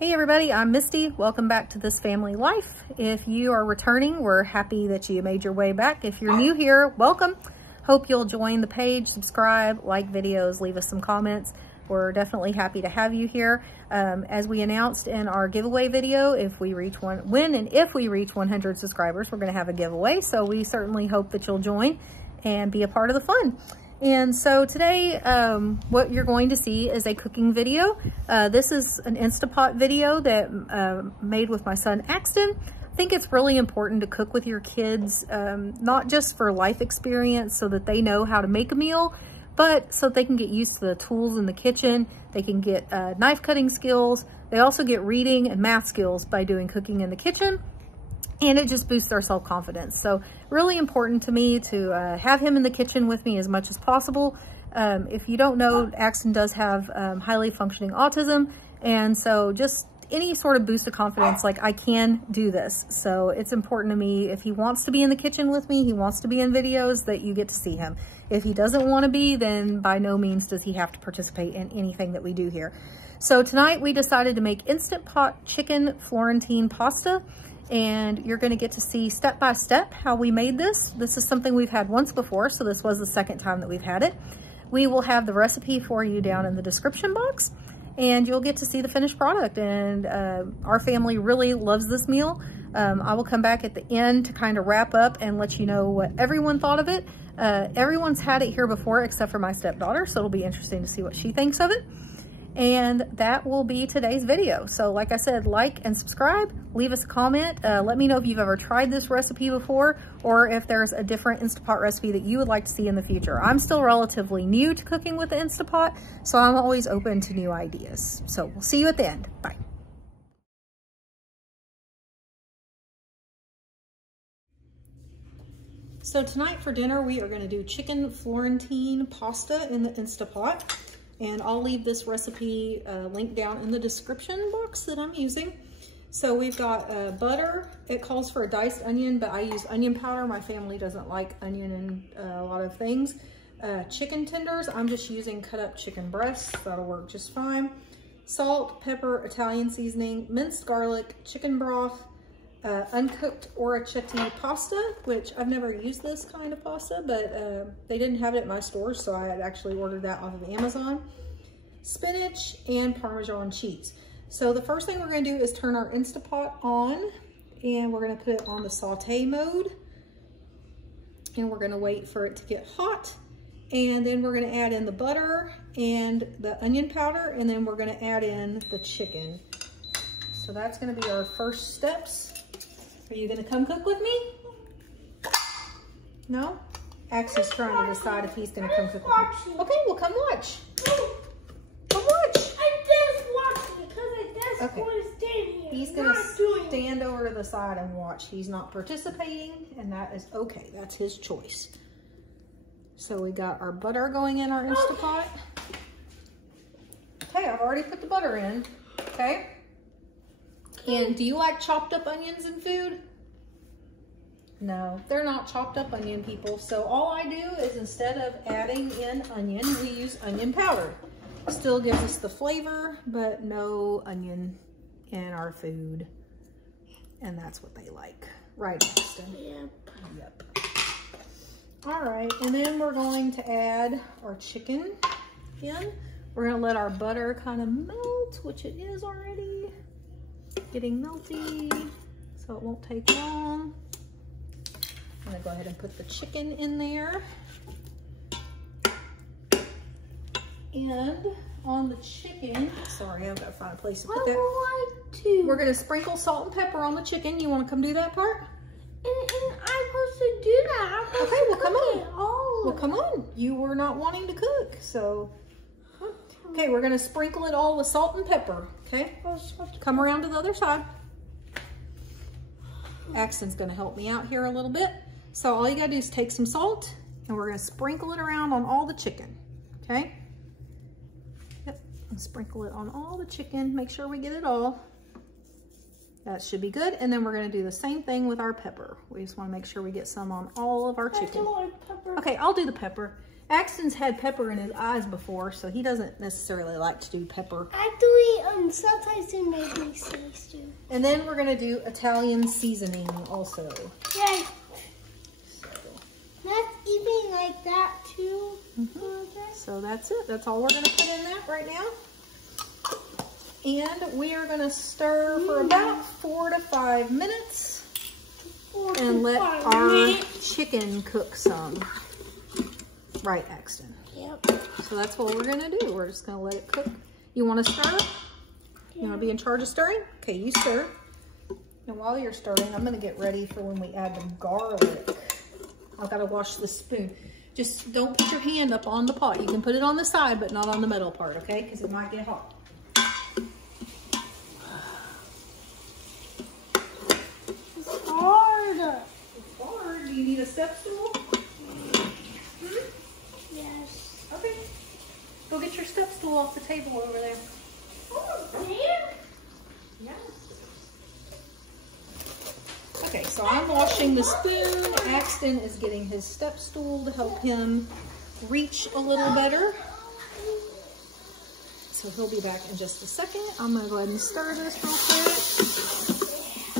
Hey everybody, I'm Misty. Welcome back to This Family Life. If you are returning, we're happy that you made your way back. If you're new here, welcome. Hope you'll join the page, subscribe, like videos, leave us some comments. We're definitely happy to have you here. As we announced in our giveaway video, if we reach when and if we reach 100 subscribers, we're going to have a giveaway. So we certainly hope that you'll join and be a part of the fun. And so today, what you're going to see is a cooking video. This is an Instapot video that made with my son Axton. I think it's really important to cook with your kids, not just for life experience so that they know how to make a meal, but so they can get used to the tools in the kitchen. They can get knife cutting skills. They also get reading and math skills by doing cooking in the kitchen. And it just boosts our self-confidence. So really important to me to have him in the kitchen with me as much as possible. If you don't know, Axton does have highly functioning autism. And so just any sort of boost of confidence, like I can do this. So it's important to me, if he wants to be in the kitchen with me, he wants to be in videos, that you get to see him. If he doesn't want to be, then by no means does he have to participate in anything that we do here. So tonight we decided to make Instant Pot Chicken Florentine pasta. And you're going to get to see step by step how we made this. This is something we've had once before, so this was the second time that we've had it. We will have the recipe for you down in the description box, and you'll get to see the finished product. And our family really loves this meal. I will come back at the end to kind of wrap up and let you know what everyone thought of it. Everyone's had it here before except for my stepdaughter, so it'll be interesting to see what she thinks of it. And that will be today's video. So like I said, like and subscribe, leave us a comment. Let me know if you've ever tried this recipe before, or if there's a different Instapot recipe that you would like to see in the future. I'm still relatively new to cooking with the Instapot, so I'm always open to new ideas. So we'll see you at the end. Bye. So tonight for dinner, we are gonna do chicken Florentine pasta in the Instapot. And I'll leave this recipe link down in the description box that I'm using. So we've got butter. It calls for a diced onion, but I use onion powder. My family doesn't like onion in a lot of things. Chicken tenders, I'm just using cut up chicken breasts. That'll work just fine. Salt, pepper, Italian seasoning, minced garlic, chicken broth, uncooked Orecchiette pasta, which I've never used this kind of pasta, but they didn't have it at my store, so I had actually ordered that off of Amazon. Spinach and Parmesan cheese. So the first thing we're gonna do is turn our Instapot on, and we're gonna put it on the saute mode, and we're gonna wait for it to get hot, and then we're gonna add in the butter and the onion powder, and then we're gonna add in the chicken. So that's gonna be our first steps. Are you gonna come cook with me? No? Axie's trying to decide if he's gonna come cook with me. Okay, well come watch. Come watch. I just watched because that's what is standing here. He's gonna stand over to the side and watch. He's not participating, and that is okay. That's his choice. So we got our butter going in our Instapot. Okay, I've already put the butter in. Okay. And do you like chopped up onions in food? No, they're not chopped up onion people. So all I do is instead of adding in onion, we use onion powder. Still gives us the flavor, but no onion in our food. And that's what they like. Right, Axton? Yep. Yep. All right, and then we're going to add our chicken in. We're gonna let our butter kind of melt, which it is already. Getting melty, so it won't take long. I'm gonna go ahead and put the chicken in there. And on the chicken, sorry, I've got to find a place to put that. We're gonna sprinkle salt and pepper on the chicken. You wanna come do that part? And I'm supposed to do that. Okay, well come on. Well come on. You were not wanting to cook, so. Okay, we're gonna sprinkle it all with salt and pepper, okay? Come around to the other side. Axton's gonna help me out here a little bit. So all you gotta do is take some salt, and we're gonna sprinkle it around on all the chicken, okay? Yep, and sprinkle it on all the chicken. Make sure we get it all. That should be good. And then we're gonna do the same thing with our pepper. We just wanna make sure we get some on all of our chicken. I don't like pepper. Okay, I'll do the pepper. Axton's had pepper in his eyes before, so he doesn't necessarily like to do pepper. Actually, sometimes they make me say stew. And then we're gonna do Italian seasoning also. Yeah. That's even like that too. So that's it. That's all we're gonna put in that right now. And we are gonna stir for about 4 to 5 minutes and let our chicken cook some. Right, Axton? Yep. So that's what we're gonna do. We're just gonna let it cook. You wanna stir? You wanna be in charge of stirring? Okay, you stir. And while you're stirring, I'm gonna get ready for when we add the garlic. I've gotta wash the spoon. Just don't put your hand up on the pot. You can put it on the side, but not on the middle part, okay? Because it might get hot. It's hard. It's hard. Do you need a step stool? Yes. Okay. Go get your step stool off the table over there. Oh, there? Yeah. Okay, so I'm washing the spoon. Axton is getting his step stool to help him reach a little better. So he'll be back in just a second. I'm gonna go ahead and stir this real quick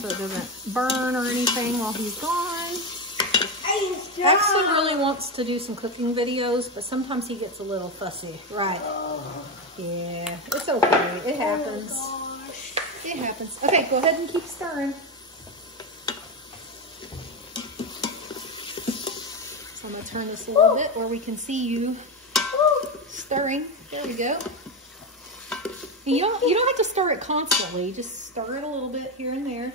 so it doesn't burn or anything while he's gone. Axton really wants to do some cooking videos, but sometimes he gets a little fussy. Right. Yeah, it's okay. It happens. It happens. Okay, go ahead and keep stirring. So I'm going to turn this a little bit where we can see you stirring. There we go. And you don't have to stir it constantly. Just stir it a little bit here and there.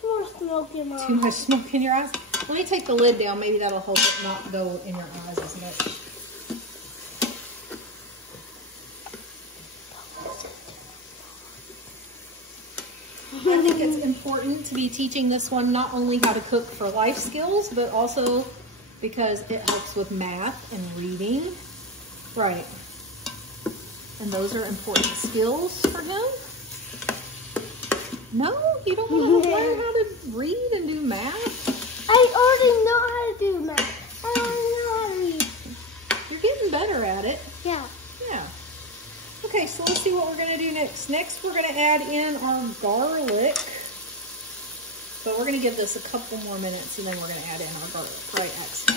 Too much smoke in my eyes. Too much smoke in your eyes? Let me take the lid down. Maybe that'll help it not go in your eyes as much. I think it's important to be teaching this one not only how to cook for life skills, but also because it helps with math and reading. Right. And those are important skills for him. No, you don't want to learn how to read and do math? I already know how to do math. I already know how to read. You're getting better at it. Yeah. Yeah. Okay, so let's see what we're going to do next. Next, we're going to add in our garlic. So we're going to give this a couple more minutes, and then we're going to add in our garlic. Right, Axton.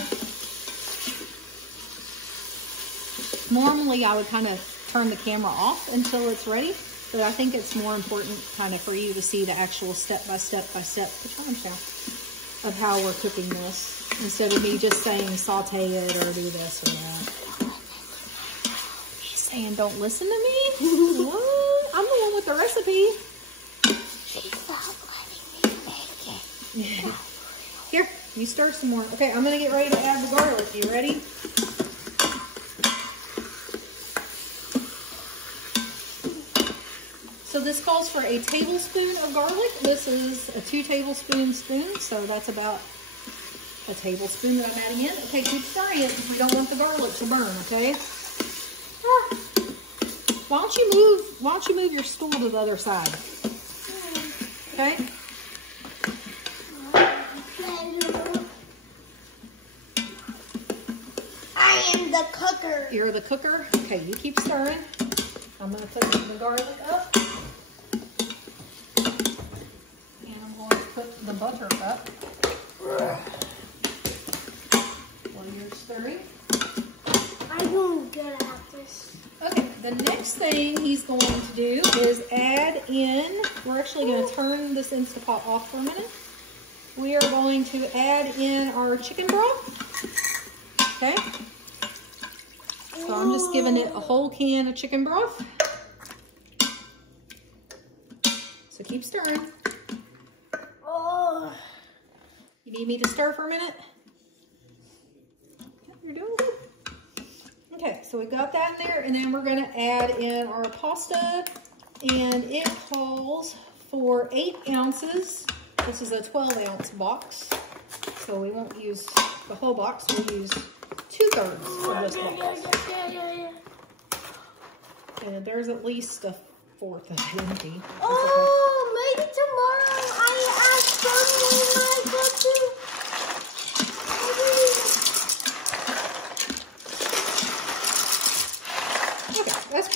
Normally, I would kind of turn the camera off until it's ready, but I think it's more important kind of for you to see the actual step-by-step, put your arms down, of how we're cooking this, instead of me just saying saute it or do this or that. Saying don't listen to me? What? I'm the one with the recipe. She's not letting me make it. Here, you stir some more. Okay, I'm going to get ready to add the garlic. You ready? So this calls for a tablespoon of garlic. This is a 2 tablespoon spoon, so that's about a tablespoon that I'm adding in. Okay, keep stirring it because we don't want the garlic to burn, okay? Why don't you move your stool to the other side? Okay? I am the cooker. You're the cooker? Okay, you keep stirring. I'm going to put the garlic up. And I'm going to put the butter up. While you're stirring. I'm doing good at this. Okay, the next thing he's going to do is add in, we're actually going to turn this Instant Pot off for a minute. We are going to add in our chicken broth. Okay? So I'm just giving it a whole can of chicken broth. So keep stirring. Oh. You need me to stir for a minute? You're doing good. Okay, so we got that in there, and then we're going to add in our pasta, and it calls for 8 ounces. This is a 12-ounce box, so we won't use the whole box. We'll use 2/3 of this box. And there's at least a 1/4 of it empty. Oh, maybe tomorrow I add something in my cooking.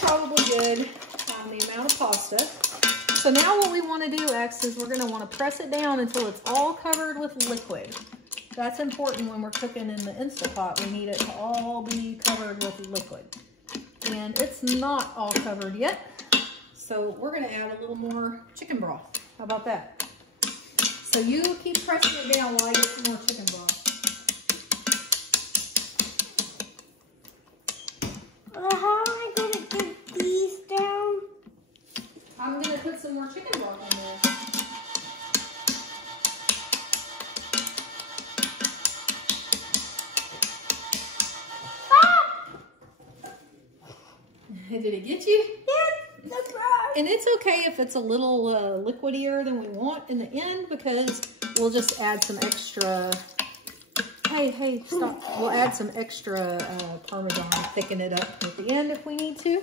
probably good on the amount of pasta. So now what we want to do, X, is we're going to want to press it down until it's all covered with liquid. That's important when we're cooking in the Instapot. We need it to all be covered with liquid. And it's not all covered yet. So we're going to add a little more chicken broth. How about that? So you keep pressing it down while I get some more chicken broth. How am I going to get these down? I'm going to put some more chicken broth in there. Did it get you? Yes, that's right. And it's okay if it's a little liquidier than we want in the end, because we'll just add some extra, hey, stop. We'll add some extra Parmesan, thicken it up at the end if we need to.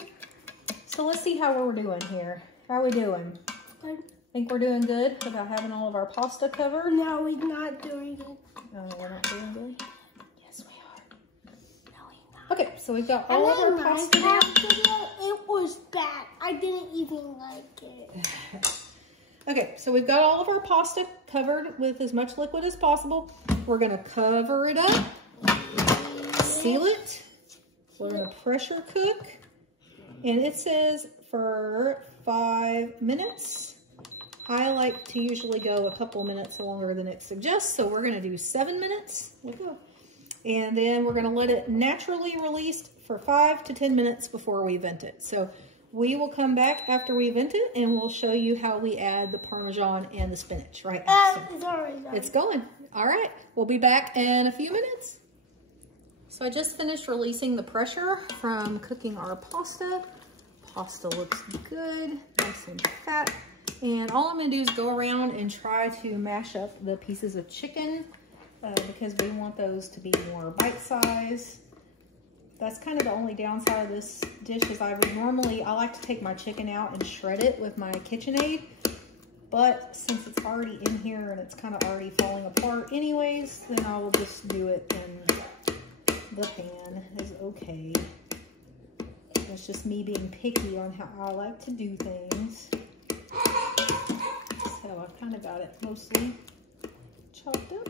So let's see how we're doing here. How are we doing? Good. Think we're doing good about having all of our pasta covered? No, we're not doing it. No, we're not doing good? Yes, we are. No, we're not. Okay, so we've got all of our pasta video, now. it was bad. I didn't even like it. Okay, so we've got all of our pasta covered with as much liquid as possible. We're gonna cover it up, seal it. We're gonna pressure cook. And it says for 5 minutes. I like to usually go a couple minutes longer than it suggests. So we're gonna do 7 minutes. And then we're gonna let it naturally release for 5 to 10 minutes before we vent it. So we will come back after we vent it and we'll show you how we add the Parmesan and the spinach, right? It's already done. It's going. All right, we'll be back in a few minutes. So I just finished releasing the pressure from cooking our pasta. Pasta looks good, nice and fat. And all I'm gonna do is go around and try to mash up the pieces of chicken because we want those to be more bite-sized. That's kind of the only downside of this dish is I like to take my chicken out and shred it with my KitchenAid. But since it's already in here and it's kind of already falling apart anyways, then I will just do it in the pan. It's okay. It's just me being picky on how I like to do things. So I've kind of got it mostly chopped up.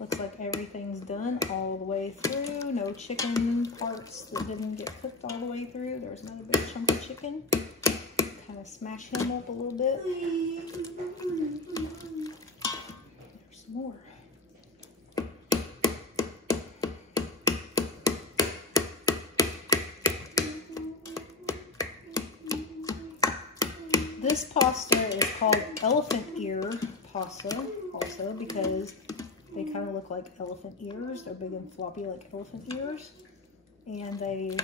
Looks like everything's done all the way through. No chicken parts that didn't get cooked all the way through. There's another big chunk of chicken. Kind of smash him up a little bit. There's some more. This pasta is called elephant ear pasta also because they kind of look like elephant ears. They're big and floppy like elephant ears. And they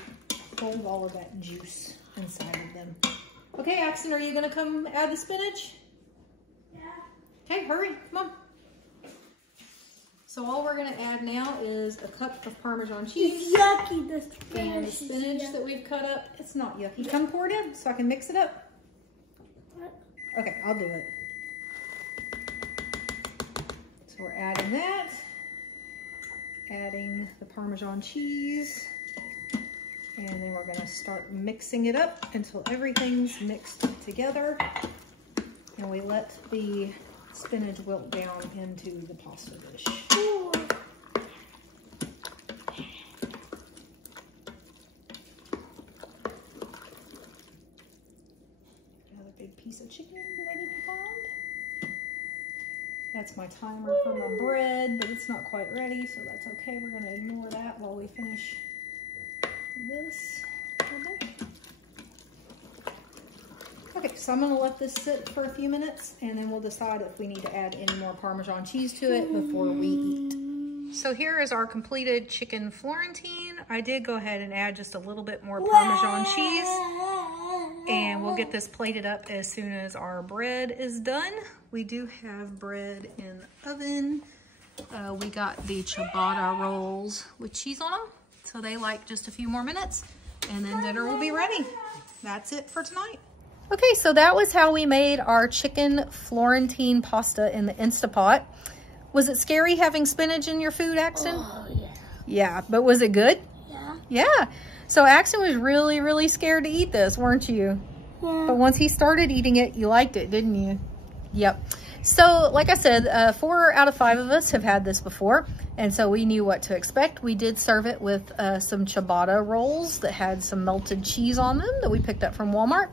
hold all of that juice inside of them. Okay, Axton, are you going to come add the spinach? Yeah. Okay, hurry. Come on. So all we're going to add now is a cup of Parmesan cheese. It's yucky. The And the spinach that we've cut up. It's not yucky. Come pour it in so I can mix it up. What? Okay, I'll do it. So we're adding that. Adding the Parmesan cheese. And then we're gonna start mixing it up until everything's mixed together. And we let the spinach wilt down into the pasta dish. Ooh. Another big piece of chicken that I didn't find. That's my timer for my bread, but it's not quite ready, so that's okay. We're gonna ignore that while we finish this. Okay, so I'm gonna let this sit for a few minutes and then we'll decide if we need to add any more Parmesan cheese to it before we eat. So here is our completed chicken Florentine. I did go ahead and add just a little bit more Parmesan cheese, and we'll get this plated up as soon as our bread is done. We do have bread in the oven. We got the ciabatta rolls with cheese on them, so they like just a few more minutes, and then dinner will be ready. That's it for tonight. Okay, so that was how we made our chicken Florentine pasta in the Instapot. Was it scary having spinach in your food, Axton? Oh, yeah. Yeah, but was it good? Yeah. Yeah. So Axton was really, really scared to eat this, weren't you? Yeah. But once he started eating it, you liked it, didn't you? Yep. So, like I said, 4 out of 5 of us have had this before, and so we knew what to expect. We did serve it with some ciabatta rolls that had some melted cheese on them that we picked up from Walmart.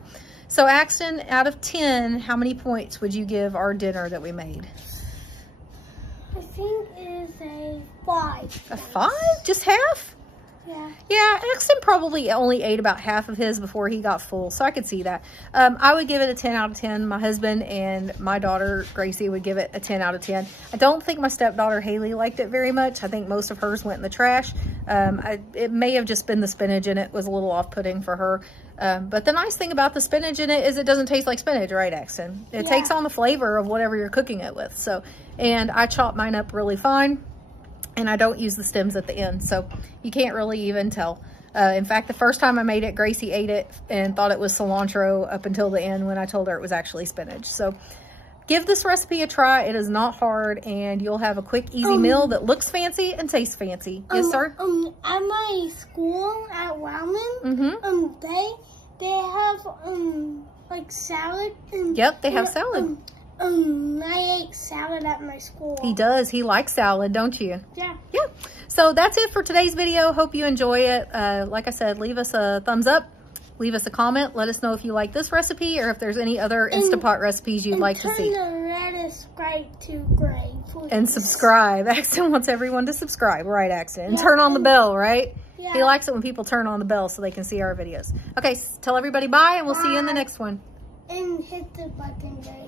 So, Axton, out of 10, how many points would you give our dinner that we made? I think it is a 5. A 5? Just half? Yeah. Yeah, Axton probably only ate about half of his before he got full, so I could see that. I would give it a 10 out of 10. My husband and my daughter, Gracie, would give it a 10 out of 10. I don't think my stepdaughter, Haley, liked it very much. I think most of hers went in the trash. It may have just been the spinach in it was a little off-putting for her. But the nice thing about the spinach in it is it doesn't taste like spinach, right, Axton? It takes on the flavor of whatever you're cooking it with. So, and I chop mine up really fine. And I don't use the stems at the end, so you can't really even tell. In fact, the first time I made it, Gracie ate it and thought it was cilantro up until the end when I told her it was actually spinach. So give this recipe a try. It is not hard, and you'll have a quick, easy meal that looks fancy and tastes fancy. Yes, sir? At my school at Wellman, they have like salad. And yep, they have salad. I ate salad at my school. He does. He likes salad, don't you? Yeah. Yeah. So that's it for today's video. Hope you enjoy it. Like I said, leave us a thumbs up. Leave us a comment. Let us know if you like this recipe or if there's any other Instapot recipes you'd like to see. Turn the red subscribe to gray, please. And subscribe. Axton wants everyone to subscribe. Right, Axton? And turn on the bell, right? Yeah. He likes it when people turn on the bell so they can see our videos. Okay, tell everybody bye, and we'll see you in the next one. And hit the button, guys.